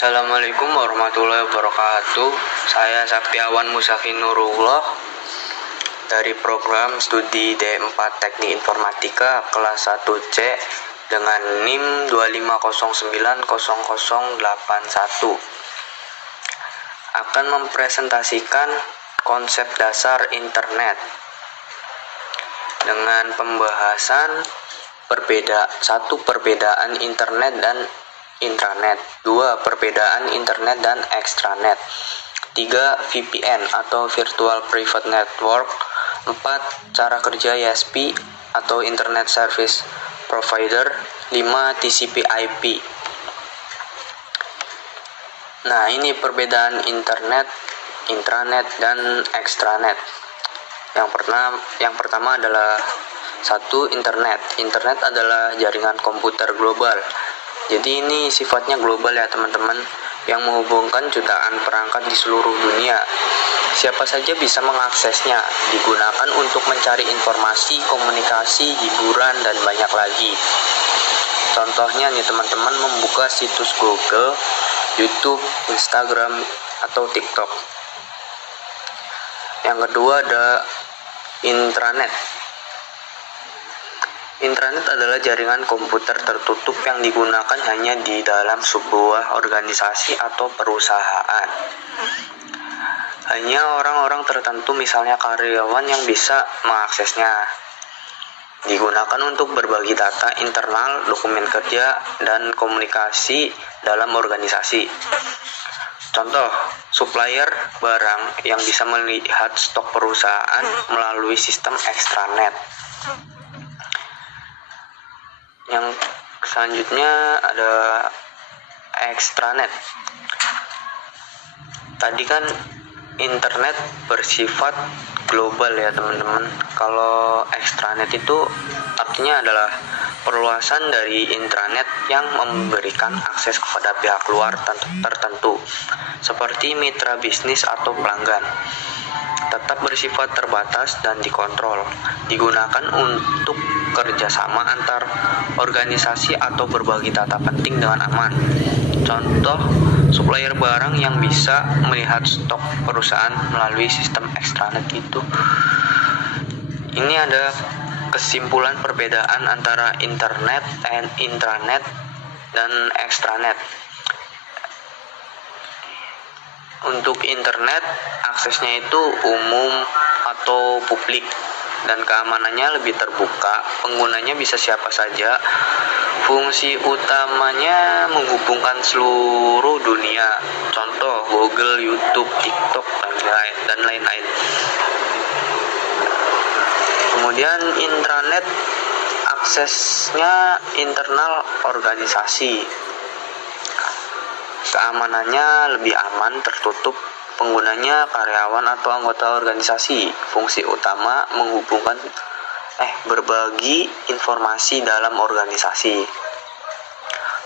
Assalamualaikum warahmatullahi wabarakatuh. Saya Saktiawan Musafi Nurullah dari program studi D4 Teknik Informatika kelas 1C dengan NIM 25090081 akan mempresentasikan konsep dasar internet dengan pembahasan perbedaan internet dan intranet, 2 perbedaan internet dan extranet, 3 VPN atau Virtual Private Network, 4 cara kerja ISP atau Internet Service Provider, 5 TCP/IP. Nah, ini perbedaan internet, intranet dan extranet. Yang pertama adalah 1 internet. Internet adalah jaringan komputer global. Jadi ini sifatnya global ya teman-teman, yang menghubungkan jutaan perangkat di seluruh dunia. Siapa saja bisa mengaksesnya, digunakan untuk mencari informasi, komunikasi, hiburan, dan banyak lagi. Contohnya nih teman-teman, membuka situs Google, YouTube, Instagram, atau TikTok. Yang kedua ada intranet. Intranet adalah jaringan komputer tertutup yang digunakan hanya di dalam sebuah organisasi atau perusahaan. Hanya orang-orang tertentu, misalnya karyawan, yang bisa mengaksesnya. Digunakan untuk berbagi data internal, dokumen kerja, dan komunikasi dalam organisasi. Contoh, supplier barang yang bisa melihat stok perusahaan melalui sistem extranet. Yang selanjutnya ada extranet. Tadi kan internet bersifat global ya teman-teman. Kalau extranet itu artinya adalah perluasan dari intranet yang memberikan akses kepada pihak luar tertentu, seperti mitra bisnis atau pelanggan. Tetap bersifat terbatas dan dikontrol, digunakan untuk kerjasama antar organisasi atau berbagi data penting dengan aman. Contoh, supplier barang yang bisa melihat stok perusahaan melalui sistem extranet itu. Ini ada kesimpulan perbedaan antara internet, intranet, dan extranet. Untuk internet, aksesnya itu umum atau publik dan keamanannya lebih terbuka. Penggunanya bisa siapa saja. Fungsi utamanya menghubungkan seluruh dunia. Contoh, Google, YouTube, TikTok, dan lain-lain. Kemudian intranet, aksesnya internal organisasi. Keamanannya lebih aman, tertutup, penggunanya karyawan atau anggota organisasi. Fungsi utama menghubungkan berbagi informasi dalam organisasi.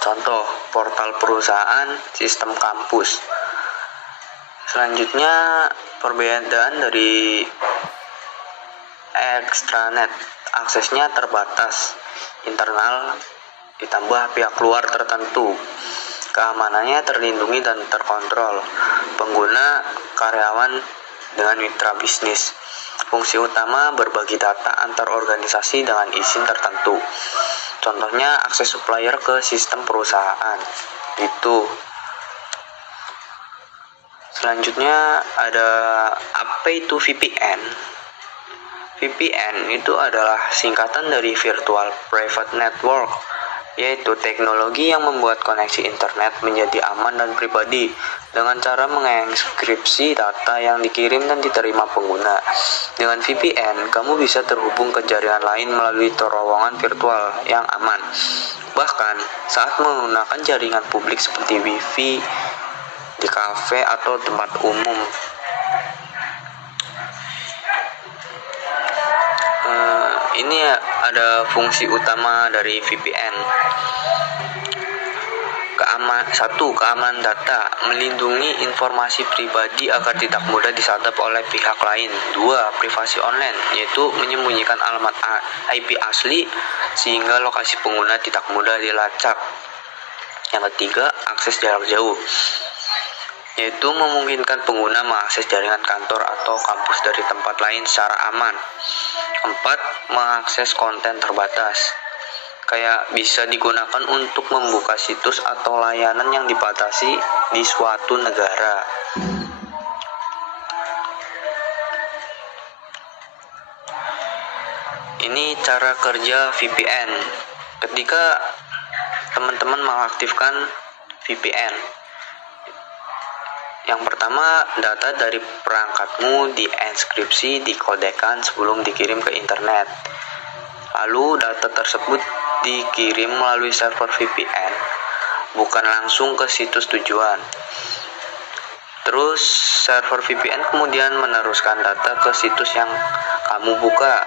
Contoh, portal perusahaan, sistem kampus. Selanjutnya, perbedaan dari extranet. Aksesnya terbatas, internal, ditambah pihak luar tertentu. Keamanannya terlindungi dan terkontrol. Pengguna karyawan dengan mitra bisnis. Fungsi utama berbagi data antar organisasi dengan izin tertentu. Contohnya akses supplier ke sistem perusahaan. Itu. Selanjutnya ada apa itu VPN? VPN itu adalah singkatan dari Virtual Private Network, yaitu teknologi yang membuat koneksi internet menjadi aman dan pribadi dengan cara mengenkripsi data yang dikirim dan diterima pengguna. Dengan VPN, kamu bisa terhubung ke jaringan lain melalui terowongan virtual yang aman. Bahkan, saat menggunakan jaringan publik seperti Wi-Fi di kafe atau tempat umum. Ini ada fungsi utama dari VPN. Keamanan data, melindungi informasi pribadi agar tidak mudah disadap oleh pihak lain. 2. Privasi online, yaitu menyembunyikan alamat IP asli sehingga lokasi pengguna tidak mudah dilacak. Yang ketiga, akses jarak jauh, yaitu memungkinkan pengguna mengakses jaringan kantor atau kampus dari tempat lain secara aman. Keempat, mengakses konten terbatas, kayak bisa digunakan untuk membuka situs atau layanan yang dibatasi di suatu negara. Ini cara kerja VPN. Ketika teman-teman mengaktifkan VPN, yang pertama, data dari perangkatmu dienkripsi, dikodekan sebelum dikirim ke internet. Lalu data tersebut dikirim melalui server VPN, bukan langsung ke situs tujuan. Terus server VPN kemudian meneruskan data ke situs yang kamu buka.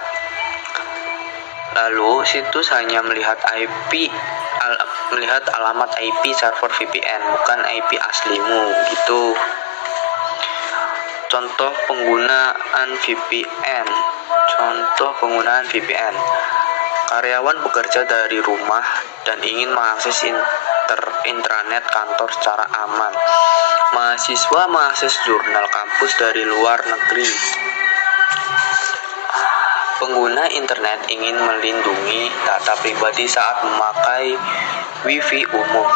Lalu situs hanya melihat alamat IP server VPN, bukan IP aslimu gitu. Contoh penggunaan VPN. Karyawan bekerja dari rumah dan ingin mengakses intranet kantor secara aman. Mahasiswa mengakses jurnal kampus dari luar negeri. Pengguna internet ingin melindungi data pribadi saat memakai Wi-Fi umum.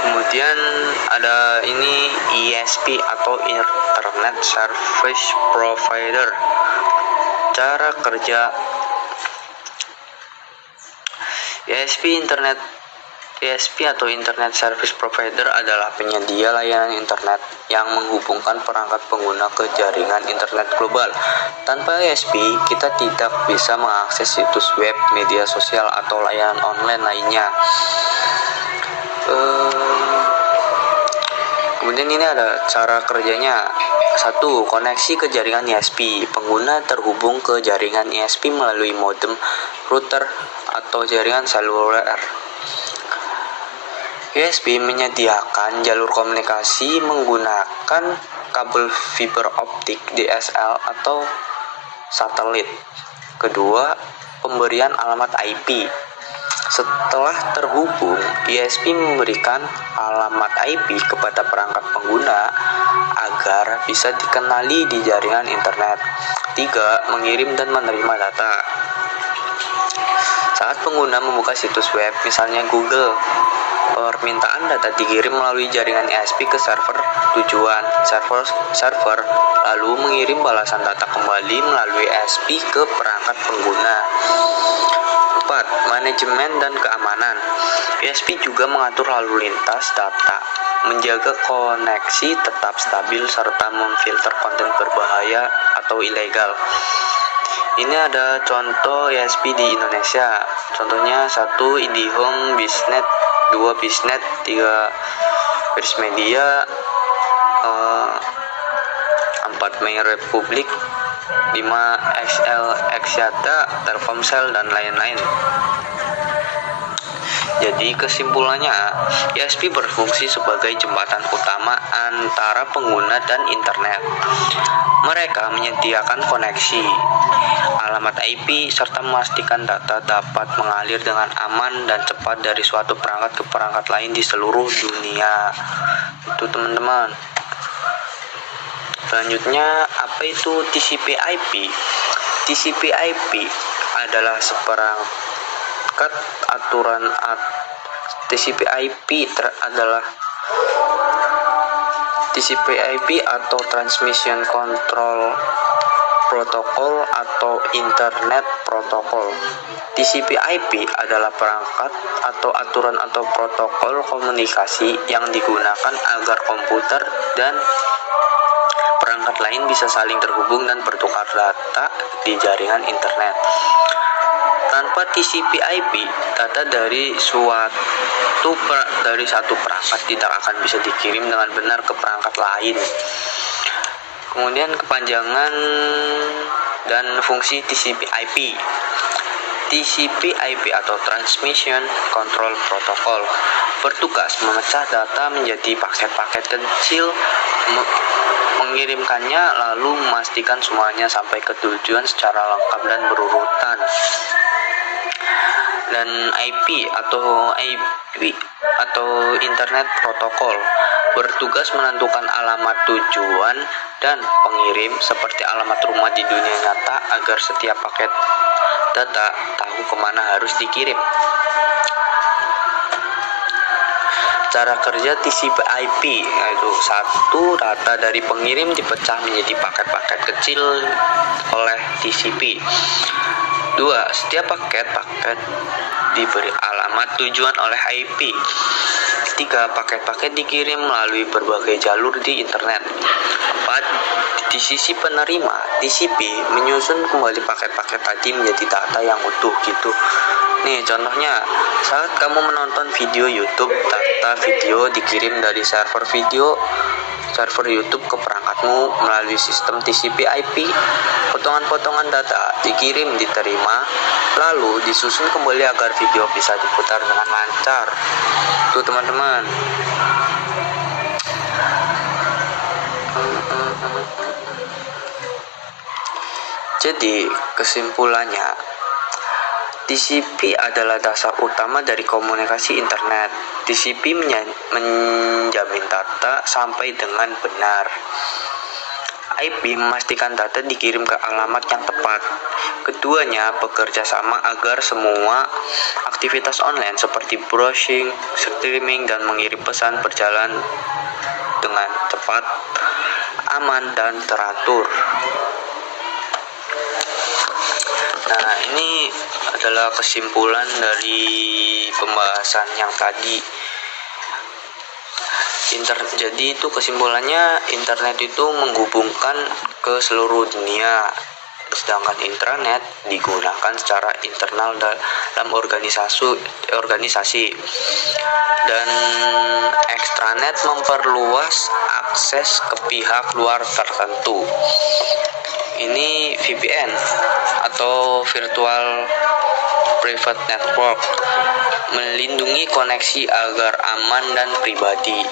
Kemudian ada ini ISP atau Internet Service Provider. Cara kerja ISP atau Internet Service Provider adalah penyedia layanan internet yang menghubungkan perangkat pengguna ke jaringan internet global. Tanpa ISP, kita tidak bisa mengakses situs web, media sosial, atau layanan online lainnya. Kemudian ini ada cara kerjanya. 1. Koneksi ke jaringan ISP. Pengguna terhubung ke jaringan ISP melalui modem, router, atau jaringan seluler. ISP menyediakan jalur komunikasi menggunakan kabel fiber optik DSL atau satelit. Kedua, pemberian alamat IP. Setelah terhubung, ISP memberikan alamat IP kepada perangkat pengguna agar bisa dikenali di jaringan internet. 3. Mengirim dan menerima data. Saat pengguna membuka situs web, misalnya Google, permintaan data dikirim melalui jaringan ISP ke server tujuan. Server lalu mengirim balasan data kembali melalui ISP ke perangkat pengguna. 4. Manajemen dan keamanan. ISP juga mengatur lalu lintas data, menjaga koneksi tetap stabil, serta memfilter konten berbahaya atau ilegal. Ini ada contoh ISP di Indonesia. Contohnya 1. IndiHome, Biznet, 2. Biznet, 3. First Media, 4. Main Republik, 5. XL, Axiata, Telkomsel, dan lain-lain. Jadi kesimpulannya, ISP berfungsi sebagai jembatan utama antara pengguna dan internet. Mereka menyediakan koneksi, alamat IP, serta memastikan data dapat mengalir dengan aman dan cepat dari suatu perangkat ke perangkat lain di seluruh dunia. Itu teman-teman. Selanjutnya, apa itu TCP/IP? TCP/IP adalah seperangkat aturan TCP/IP atau Transmission Control Protocol atau Internet Protocol. TCP/IP adalah perangkat atau aturan atau protokol komunikasi yang digunakan agar komputer dan perangkat lain bisa saling terhubung dan bertukar data di jaringan internet. Tanpa TCP/IP, data dari satu perangkat tidak akan bisa dikirim dengan benar ke perangkat lain. Kemudian kepanjangan dan fungsi TCP/IP. TCP/IP atau Transmission Control Protocol bertugas memecah data menjadi paket-paket kecil, mengirimkannya lalu memastikan semuanya sampai ke tujuan secara lengkap dan berurutan. Dan IP atau Internet Protocol bertugas menentukan alamat tujuan dan pengirim seperti alamat rumah di dunia nyata agar setiap paket data tahu kemana harus dikirim. Cara kerja TCP/IP yaitu: 1. Data dari pengirim dipecah menjadi paket-paket kecil oleh TCP. 2. Setiap paket diberi alamat tujuan oleh IP. 3. Paket-paket dikirim melalui berbagai jalur di internet. 4. Di sisi penerima, TCP menyusun kembali paket-paket tadi menjadi data yang utuh gitu. Nih contohnya, saat kamu menonton video YouTube, data video dikirim dari server YouTube ke perangkatmu melalui sistem TCP/IP. Potongan-potongan data dikirim, diterima, lalu disusun kembali agar video bisa diputar dengan lancar. Tuh teman-teman. Jadi kesimpulannya, TCP adalah dasar utama dari komunikasi internet. TCP menjamin data sampai dengan benar. IP memastikan data dikirim ke alamat yang tepat. Keduanya bekerja sama agar semua aktivitas online seperti browsing, streaming, dan mengirim pesan berjalan dengan cepat, aman, dan teratur. Nah, ini adalah kesimpulan dari pembahasan yang tadi. Jadi itu kesimpulannya, internet itu menghubungkan ke seluruh dunia, sedangkan intranet digunakan secara internal dalam organisasi, dan extranet memperluas akses ke pihak luar tertentu. Ini VPN atau Virtual Private Network, melindungi koneksi agar aman dan pribadi.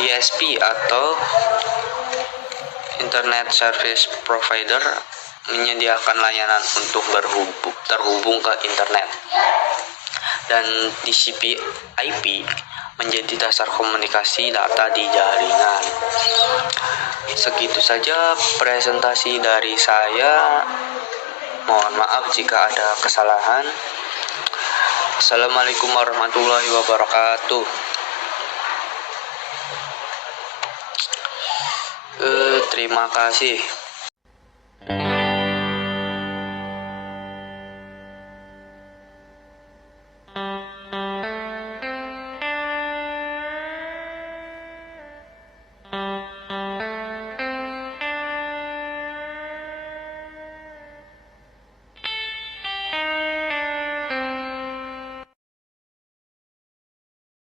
ISP atau Internet Service Provider menyediakan layanan untuk terhubung ke internet. Dan TCP/IP menjadi dasar komunikasi data di jaringan. Segitu saja presentasi dari saya. Mohon maaf jika ada kesalahan. Assalamualaikum warahmatullahi wabarakatuh. Terima kasih.